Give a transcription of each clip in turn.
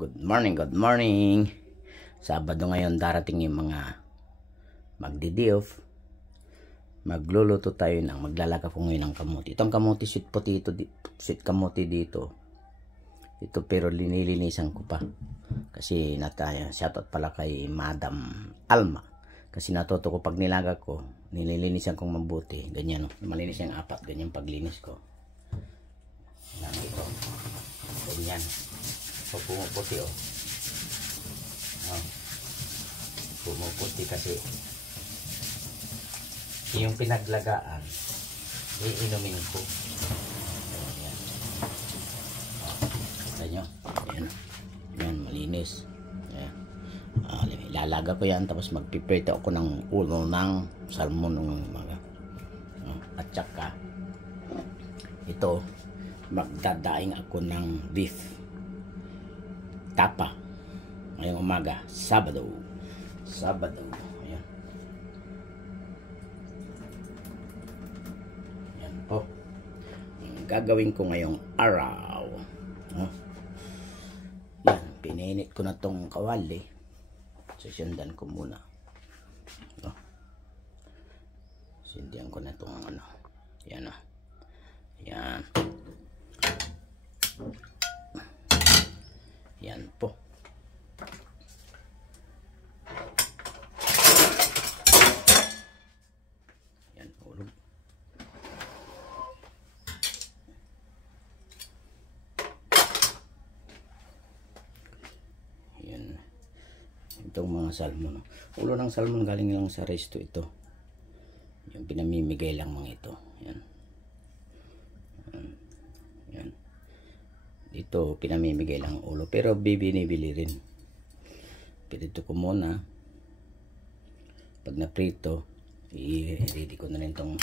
good morning, good morning. Sabado ngayon, darating yung mga magdi-off. Magluluto tayo maglalaga ko ngayon ng kamuti. Itong kamuti, sweet potato, sweet kamuti dito. Ito pero linilinisan ko pa. Kasi shoutout pala kay Madam Alma. Kasi natuto ko pag nilaga ko, nililinisan kong mabuti. Ganyan, malinis yung apat, ganyan paglinis ko. Ito. Ganyan. So, pumuputi pumuputi kasi yung pinaglagaan iinumin ko. Ayan. Kita nyo? Ayan. Ayan, malinis. Ayan. Lalaga ko yan tapos magpiprito ako ng ulo ng salmon ng mga at saka ito magdadaing ako ng beef tapa ngayong umaga, Sabado. Ayan. Ayan po ang gagawin ko ngayong araw. Yan, pininit ko na tong kawali. Sisindan ko muna. Sindihan ko na tong yan yan. Yan po. Yan, hulog. Yan. Itong mga salmon. Ulo ng salmon galing lang sa resto ito. Yung pinamimigay lang mga ito. Yan. Yan. Dito pinamimigay lang ulo pero binibili rin. Pirito ko muna. Pag na-prito, i-ready ko na rin tong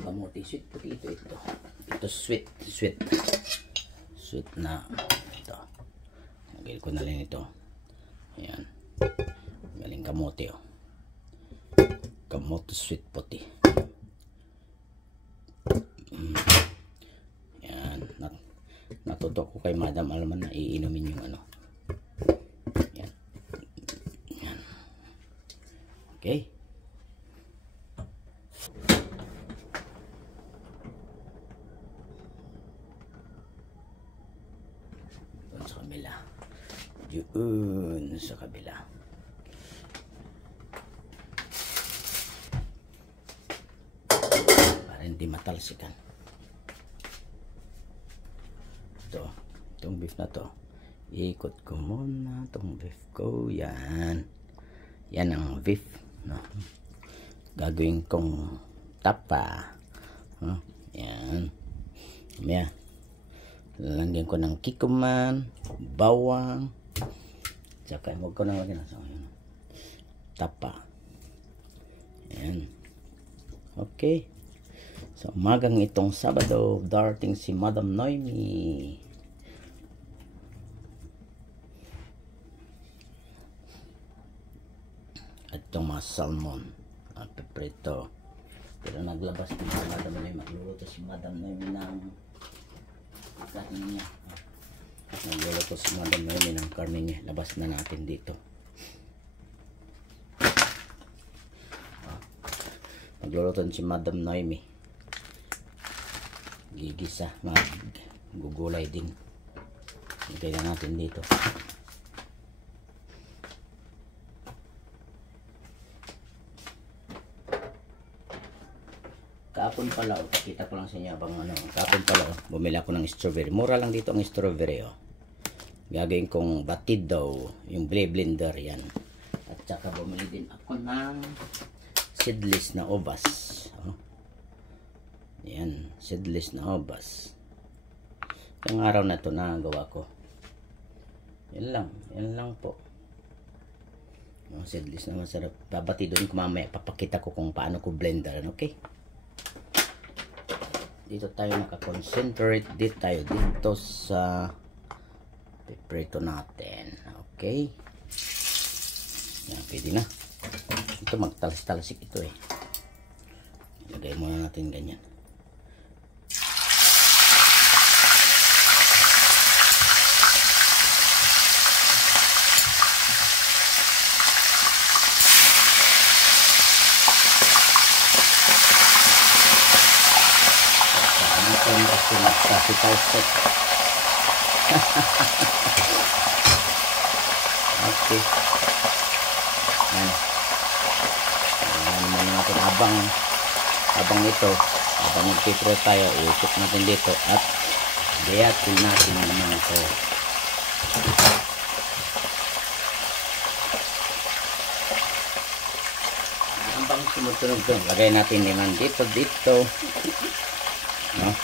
kamuti. Sweet potato ito. Ito sweet na ito. Nagil ko na rin ito. Ayan. Galing kamuti kamuti sweet puti. Natuto ko kay Madam Alma na iinumin yung yan. Yan. Okay. Doon sa kabila. Doon sa kabila. Para hindi matalsikan. Itong beef na to, ikot ko muna itong beef ko. Yan ang beef, gagawin kong tapa. Yan, lalagyan ko ng kikuman, bawang, tsaka huwag ko na lagyan tapa. Yan. Okay. So, umagang itong Sabado, darating si Madam Noemi. At itong mga salmon. Piprito. Pero naglabas din si Madam Noemi. Magluluto si Madam Noemi ng karne niya. Nagluluto si Madam Noemi ng karne niya. Labas na natin dito. Magluluto si Madam Noemi. Gigisa, gugulay din. Ilagay na natin dito. Kapon pala, pakita ko lang sa inyo abang kapon pala, bumili ako ng strawberry. Mura lang dito ang strawberry, Gagawin kong batido, yung blender yan. At saka bumili din ako ng seedless na ubas. Yan, seedless na ubas. Yung araw na ito nagawa ko. Yan lang po. Seedless na masarap. Babati doon ko mamaya. Papakita ko kung paano ko blender. Okay? Dito tayo nakakonsentrate. Dito tayo dito sa piprito natin. Okay? Yan, pwede na. Ito magtalas-talasik ito Ilagay muna natin ganyan. si Talsek. Okay. Yan. Yan muna natin habang ito, habang magpipro tayo, iikot natin dito at gayatin natin naman ito. Habang sumutunog ito, lagay natin naman dito, no?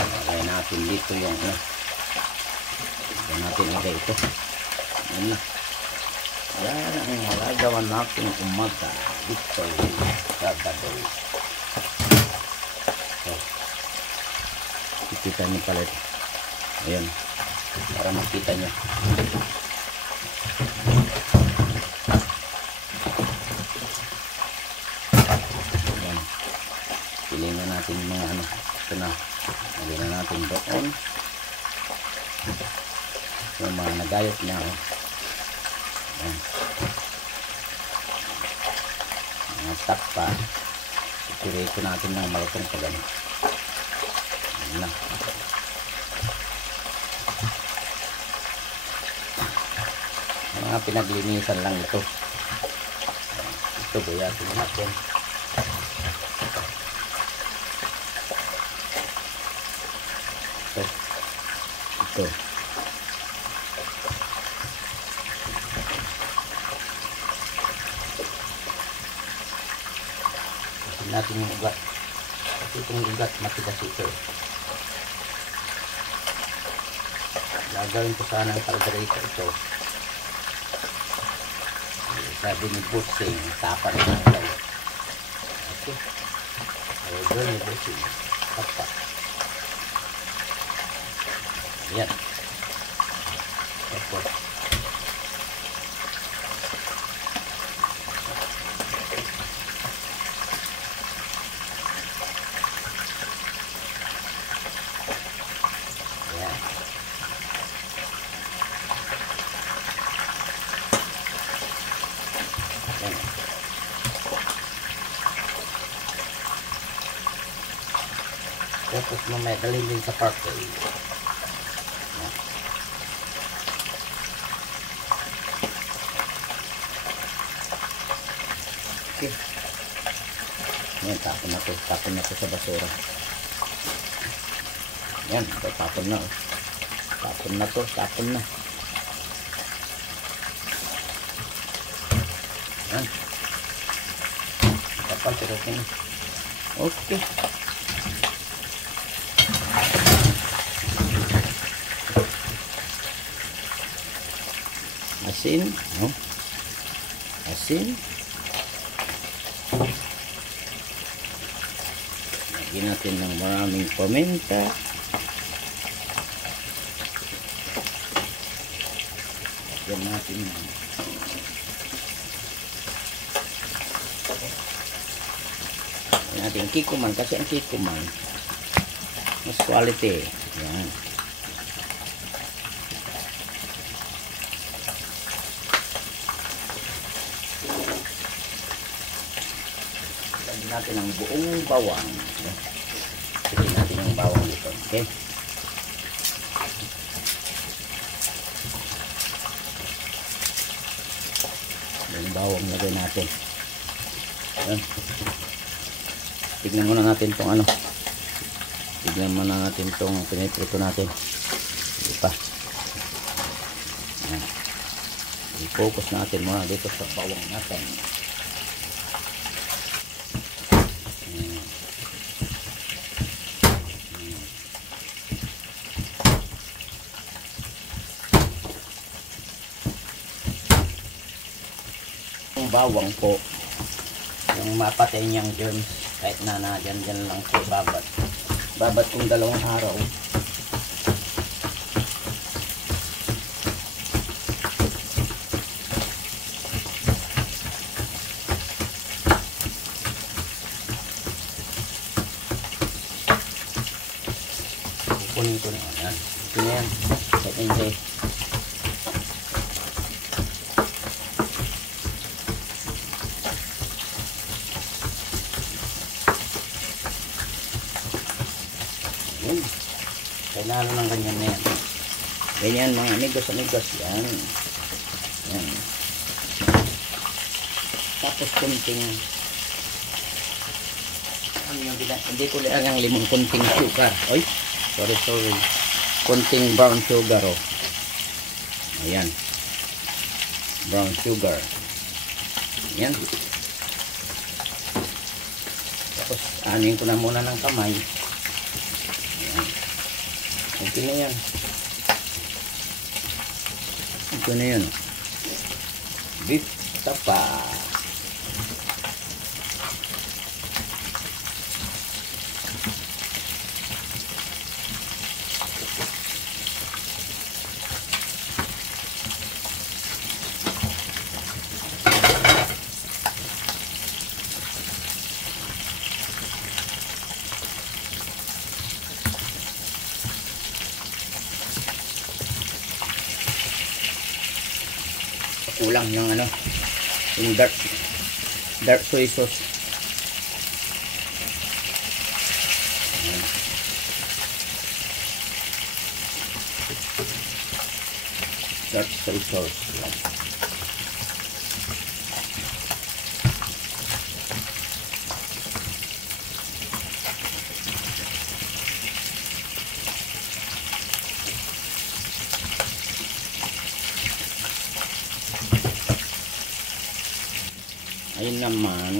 Lagay natin dito yung lagay natin lagay ito. Yan na. Yan ang malagawan natin umaga dito sa Sabado. So, kita nyo pala ito. Ayan, para makita nyo. Ayan, pilingan natin yung mga ito na, lagyan na natin doon yung mga nagayot niya. Ayan, mga takpa, ipirito natin ng malutong pa ganun. Ayan na. Mga pinaglinisan lang ito. Ito gayatin natin. Ito. Kasi natin yung ugat. Kasi itong ugat matigas ito. Gagawin ko sana ang kaldereta ito. Sabi ni Busing, tapan na ang layo. Okay. Order ni Busing. Tapan. Ayan. Tapos. Ayan. Ayan. Tapos mamaya dalhin din sa parkway. Okay. Ayan, tapon na to sa basura. Ayan, tapon na. Tapon na to, tapon na. Ayan. Tapon, pero okay na. Okay. Asin, no? Asin. Lagyan natin ng maraming paminta. Lagyan natin ng kikuman, kasi ang kikuman mas quality. Yan. Lagyan natin ang buong bawang. Lagyan natin ang bawang dito. Okay. Yung bawang lagay natin. Yan. Tignan muna natin tong tignan muna natin tong piniprito natin. Hindi pa. Yan. I-focus natin muna dito sa bawang natin. Yan. Yung bawang po, yung mapatay niyang germs, kahit na dyan lang po babat kung 2 araw. Kukunin ko na yan. Ito na yan. Second day. Yun. Hinalo ng ganyan na yan. Ganyan mga amigos. Yan. Yan. Tapos kunting hindi ko lang ang limong kunting sugar. Oy, sorry. Kunting brown sugar oh. Ayan. Brown sugar. Ayan. Tapos anin ko na muna ng kamay. Ayan. Okay na yan. Okay na yan. Beef tapa. Kulang yung ano, yung dark soy sauce. Ayan. Dark soy sauce. Ayan.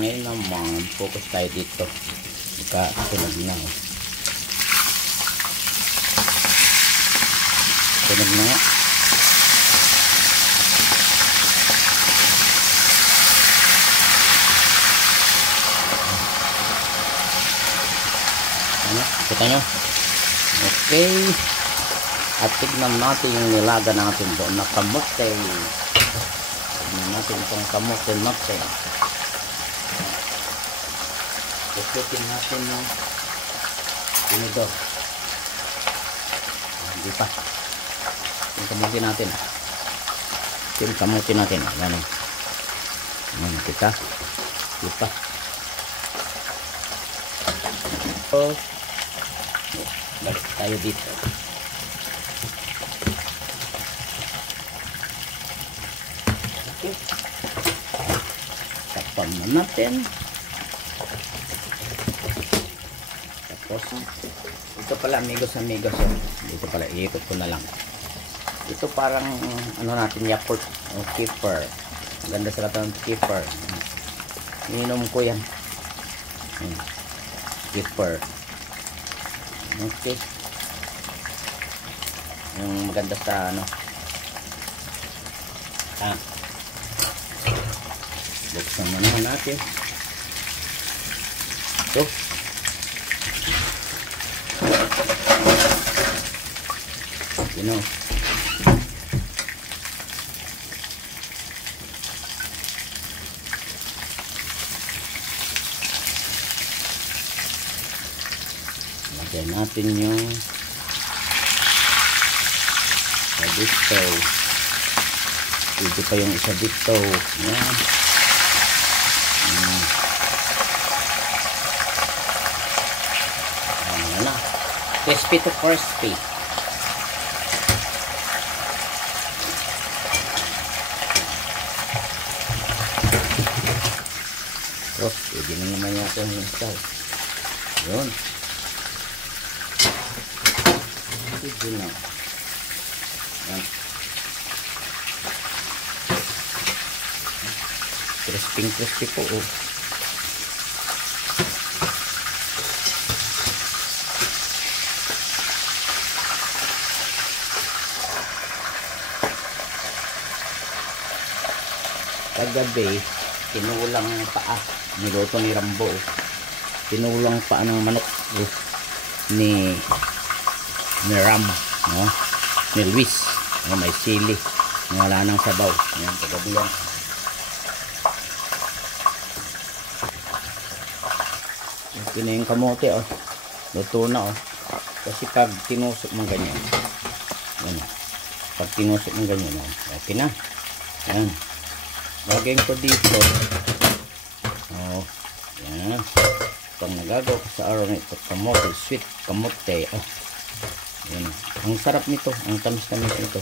Ngayon naman, focus tayo dito. Sunog na. Sunog na nga. Ano? Kita nyo? Okay. At tignan natin yung nilaga natin doon na kamote. Tignan natin itong kamote natin. Ikutin natin yung tinidor. Hindi pa. Yung kamuti natin. Yung kamuti natin. Ganun. Ganun kita. Hindi pa. So, balik tayo dito. Okay. Takpan mo natin. Ito pala amigos dito pala iikot ko na lang. Ito parang ano natin, Yakult o kefir. Ganda sa katang kefir. Ininom ko yan. Kefir. Okay. Yung maganda sa ano. Buksan mo naman natin. Ito. You know. Lagyan natin yung isa dito. Pwede pa yung isa dito. Yan. Ayan na. Crispy to crispy. Pwede na naman natin yung install. Yun. Pwede na. Yan. Crispy po. Oh. Kagabi, tinulang paa. Niluto ni Rambo. Tinulang paa ng manok ni Ram, no? Ni Luis. No, may sili. Wala nang sabaw. Yan, kagabi yan. Ito na yung kamote, oh. Luto na, oh. Kasi pag tinusok mo ganyan, yan, pag tinusok mo ganyan, oh, okay na. Yan. Lagyan ko dito. Oh, yan. Pag nagagawa ko sa araw na ito, kamote, sweet kamote. Oh, Yan. Ang sarap nito. Ang tamis-tamis nito.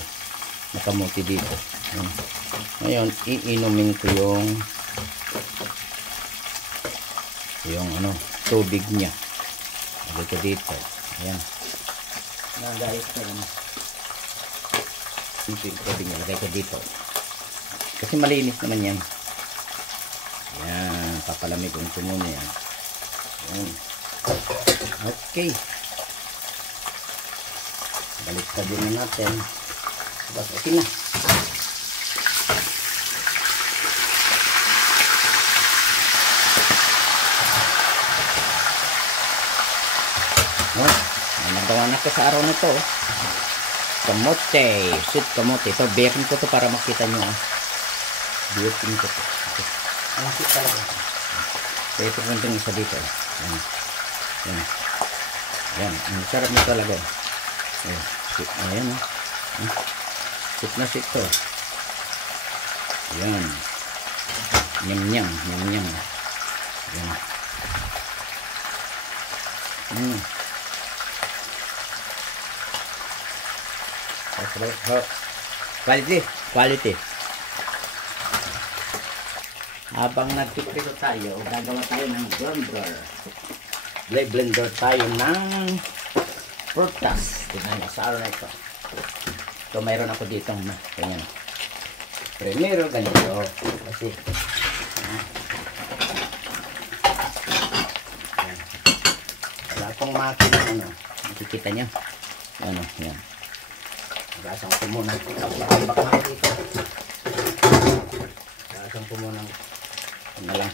Nakamuti dito. Yan. Ngayon, iinumin ko yung ano, tubig niya. Lagay ko dito. Ayan. Nagayos ko ano. Ito yung tubig niya. Lagay ko dito. Kasi malinis naman yan. Ayan. Papalamig ko muna yan. Ayan. Okay. Balik ka din natin. Tapos okay na. Nagawa na ko sa araw na to. Kamote. Sweet kamote. Ito, baking ko to para makita nyo. Baking ko to. Okay. Ang makit talaga. So, ito kong itong isa dito. Yan. Yan. Yan. Ang sarap nito talaga. Ayan. Sweet. Ayan. Sweet na sweet to. Yan. Nyam-nyam. Nyam-nyam. Yan. Quality. Habang nagpiprito tayo, gagawa tayo ng blender tayo ng prutas. Tingnan nyo sa araw na ito. Ito mayroon ako dito ganyan. Primero ganito kasi wala akong makina ano. Nakikita nyo ano, yan. Gasang ko muna. Bak na dito. Gasang ko muna. Ano lang.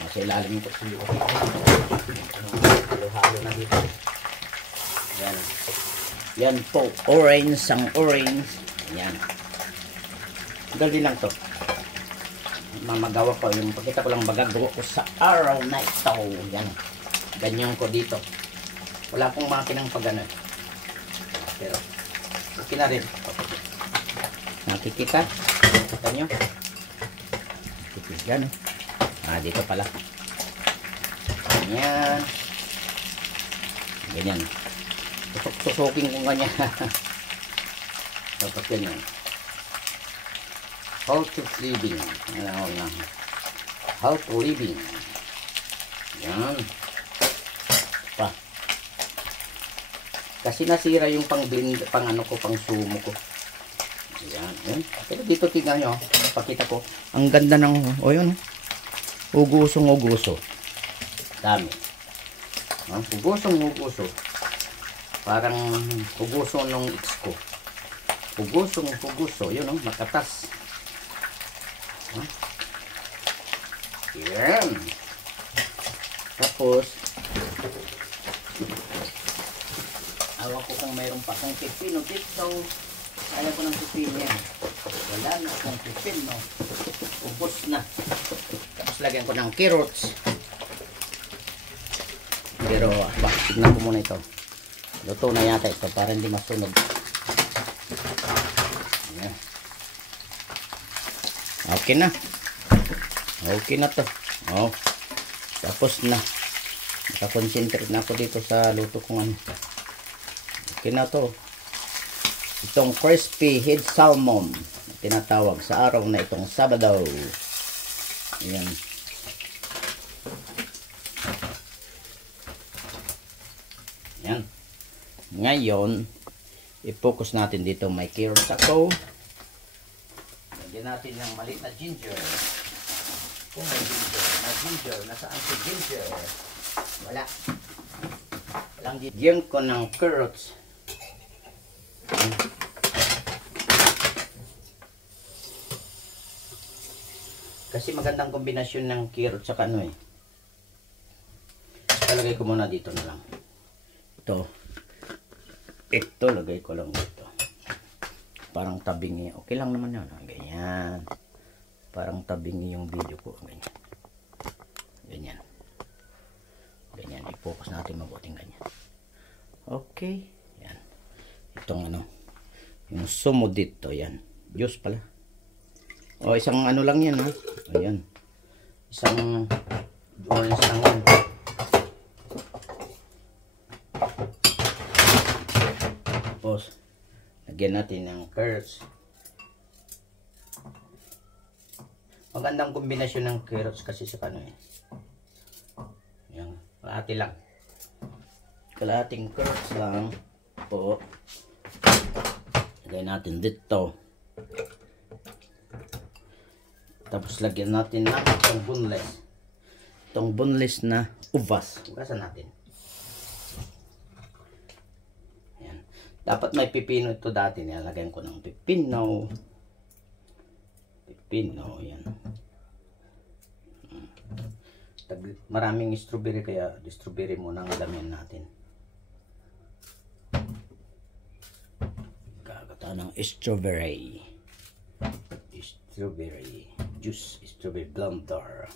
Nasa ilalim ko siyo. Halo-halo na dito. Yan. Yan po. Orange. Ang orange. Yan. Dali lang to. Mamagawa ko. Yung pakita ko lang bagagawa ko sa araw na ito. Yan. Ganyan ko dito. Wala pong makinang pagano. Pero okay na rin. Nakikita? Nakikita nyo? Yan. Dito pala. Ganyan. Ganyan. Tusukin ko ganyan. Tapos ganyan. How to living. How to living. Yan. Pa. Kasi nasira yung pang ano ko, pang sumo ko. Ayan, ayan. Pero dito tingnan nyo, pakita ko. Ang ganda ng, yun. Ugusong-uguso. Dami. Ugusong-uguso. Parang uguso nung ex ko. Ugusong-uguso. Yun, makatas. Ayan. Tapos, awa ko kung mayroon pa akong pipino dito. Ayaw ko ng pipino yan. Wala na akong pipino. Ubos na. Tapos lagyan ko ng carrots. Pero, tignan ko muna ito. Luto na yata ito para hindi masunog. Ayan. Okay na. Okay na to. Tapos na. Nakakonsentrate na ako dito sa luto kong ano. Okay na to. Itong crispy head salmon tinatawag sa araw na itong Sabado. Ayan. Ayan. Ngayon, i-focus natin dito. May carrots ako. Lagyan natin ng maliit na ginger. Kung may ginger. Nasaan si ginger? Wala. Lagyan ko ng carrots. Kasi magandang kombinasyon ng carrots sa ano eh. Talagay ko muna dito na lang. Ito lagay ko lang dito. Parang tabingi. Okay lang naman yun. Ganyan. Parang tabingi yung video ko. Ganyan. Ganyan. Ganyan. I-focus natin mabuting ganyan. Okay. Yan. Itong ano. Yung sumo dito. Yan. Diyos pala. Isang ano lang yan ha. Ayan. Isang orange lang yan. Tapos, lagyan natin ng carrots. Magandang kombinasyon ng carrots kasi sa kano eh. Yan, kalahati lang. Kalahating carrots lang po. Lagyan natin dito. Tapos lagyan natin ng itong boneless. Itong boneless na uvas. Ugasan natin. Yan. Dapat may pipino ito dati. Nilalagyan ko ng pipino. Pipino. Yan. Maraming strawberry kaya strawberry muna ang alamin natin. Kagata ng strawberry. Strawberry juice, strawberry blender.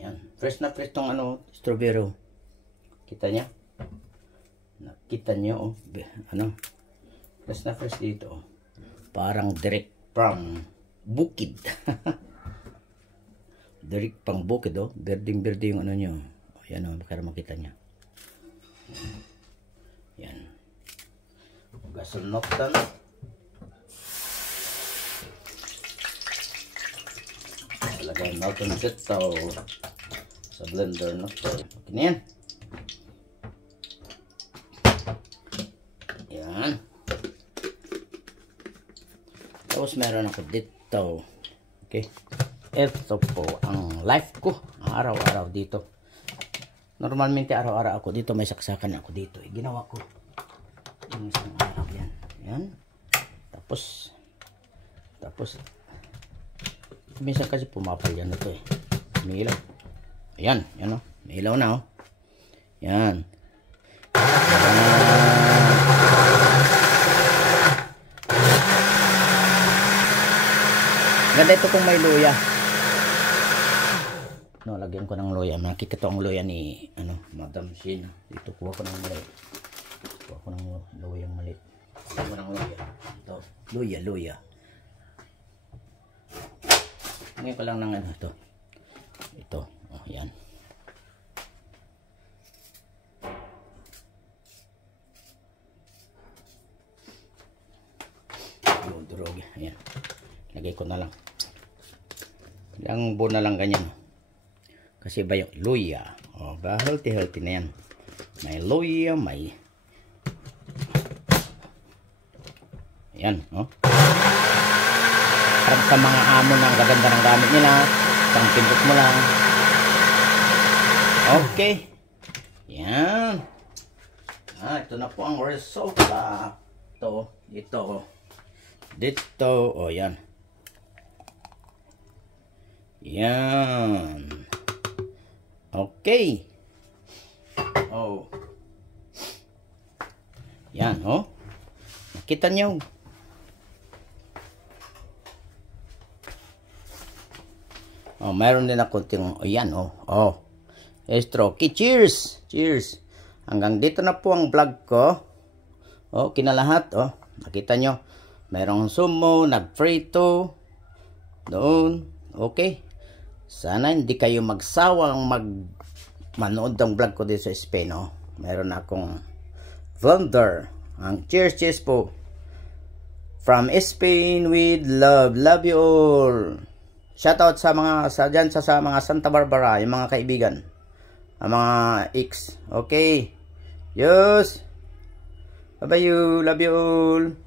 Yan. Fresh na fresh tong ano, strawberry. Kita niya? Nakita niyo oh. Ano? Fresh na fresh dito. Parang direct from bukid. Direct pang bukid oh. Berding-berde yung ano niyo. Ayan oh, para makita niya. Yan. Ugasan natin. Lagyan natin dito sa blender na ito. Okay na yan. Yan. Tapos meron ako dito. Okay. Ito po ang life ko. Araw-araw dito. Normalmente araw-araw ako dito. May saksakan ako dito. Ginawa ko. Yung isang araw yan. Yan. Tapos minsan kasi pumapal yan ito eh. May ilaw. Ayan. Yan o. May ilaw na o. Yan. Ganda ito kung may luya. No, lagyan ko ng luya. Makikita ang luya ni Madam Shin. Dito kuha ko ng luya. Kuha ko ng luyang maliit. Kuha ko ng luya. Ito. Luya. Ngayon ko lang ng ito. Ito. Oh, yan. Durog. Ayan. Lagay ko na lang. Ilang buo na lang ganyan. Kasi ba yung luya. O, ba healthy na yan. May luya, may. Ayan. O. Parang sa mga amo ng gaganda ng gamit nila. Pang pindot mo lang. Okay. Yan. Ito na po ang resulta. Dito. O, yan. Yan. Okay. Oh. Yan, oh. Nakita nyo. Oh, mayroon din ako ting, yan, oh. Oh. Okay, cheers. Cheers. Hanggang dito na po ang vlog ko. Oh, kinalahat, oh. Nakita nyo. Mayroong sumo, nagprito. Doon. Okay. Sana hindi kayo magsawang manood ng vlog ko dito sa Spain, oh. Mayroon akong blender. Ang cheers po. From Spain with love. Love you all. Shoutout sa mga dyan sa mga Santa Barbara, yung mga kaibigan. Ang mga ex. Okay. Yes. Bye-bye you. Love you all.